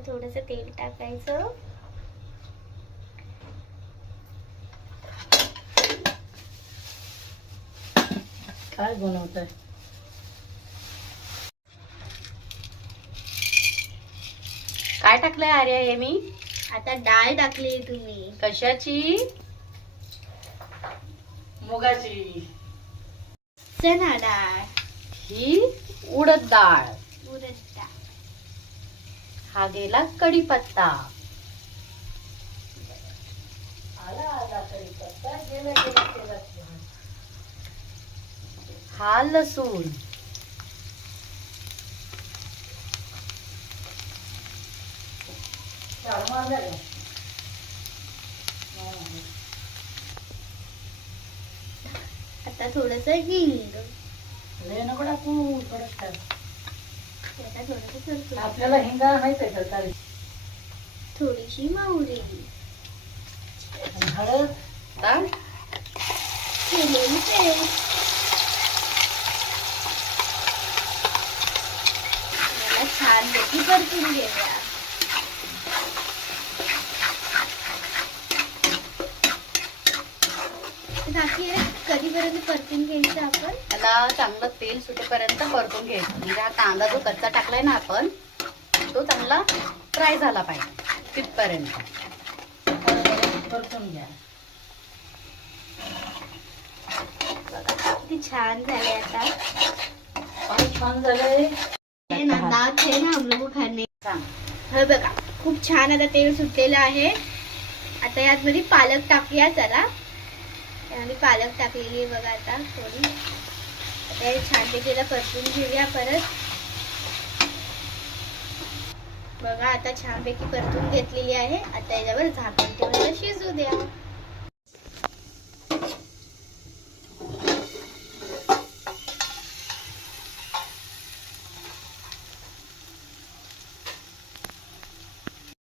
आता थोडंसं तेल टाकायचं. काय बनवताय? काय टाकलंय आर्या हे मी? आता डाळ टाकली तुम्ही. कशाची? मुगाची. चणा डाळ. ही उडद डाळ. उडद डाळ. हा गेला कढीपत्ता. आला कढीपत्ता, गेला. हा लसूण. आता थोडंसं हिंग. लय नको टाकू, थोडंच टाक. आता थोडंसं सरकवून. आपल्याला हिंगा माहित आहे का? थोडीशी मोहरी. हळद टाक. केलेली पेस्ट. याला छानपैकी परतून घेऊया. बाकी कधीपर्यंत परतून घ्यायचं आपण? त्याला चांगलं तेल सुटेपर्यंत परतून घ्यायचं. म्हणजे हा कांदा जो कच्चा टाकलाय ना आपण, तो चांगला फ्राय झाला पाहिजे तिथपर्यंत परतून घ्या. किती छान झाले आता. छान झालंय हे ना दात है ना हम लोग खाने. सांग. हे बघा खूप छान आता तेल सुटलेलं आहे. आता यात मध्ये पालक टाकूया. चला यामध्ये पालक टाकलेली आहे बघा. आता थोडी आता हे छानपैकी परतून घेऊया परत. बघा आता छानपैकी परतून घेतलेली आहे. आता याच्यावर झाकण ठेवून शिजू द्या.